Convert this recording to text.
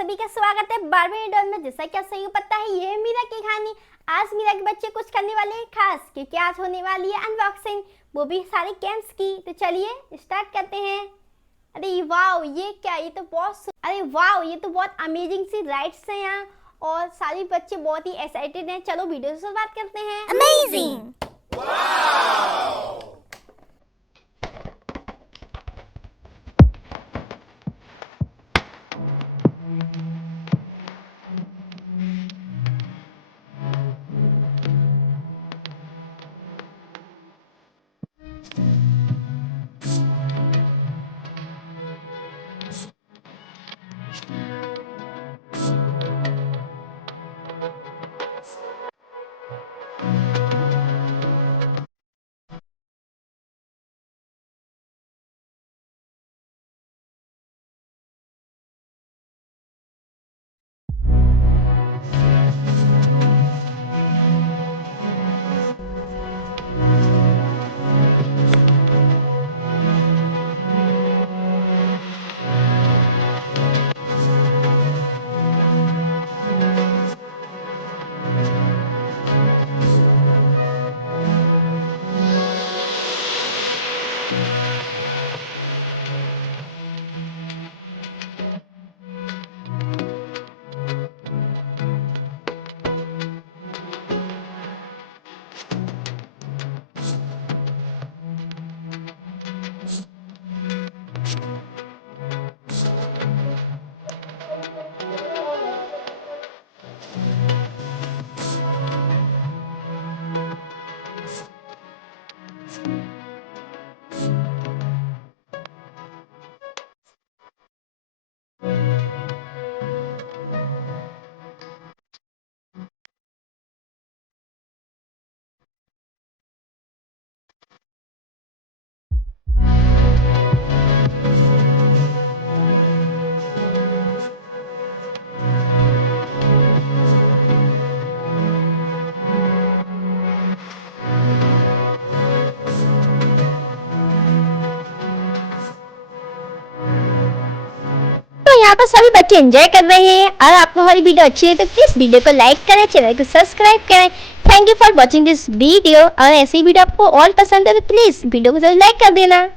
सभी का स्वागत है बारहवीं डॉल में। जैसा कि आप सभी को पता है, ये है मीरा की कहानी। आज मीरा के बच्चे कुछ करने वाले हैं खास, क्योंकि आज होने वाली है अनबॉक्सिंग, वो भी सारे गेम्स की। तो चलिए स्टार्ट करते हैं। अरे वाह, ये क्या, ये तो बहुत अमेजिंग सी राइड्स हैं यहाँ, और सारे बच्चे बहुत ही एक्साइटेड हैं। चलो वीडियो से शुरुआत करते हैं। Amazing! तो यहाँ पर सभी बच्चे एंजॉय कर रहे हैं। और आपको हमारी वीडियो अच्छी लगे तो प्लीज वीडियो को लाइक करें, चैनल को सब्सक्राइब करें। Thank you for watching this video. और ऐसी वीडियो आपको और पसंद है तो प्लीज वीडियो को जरूर लाइक कर देना।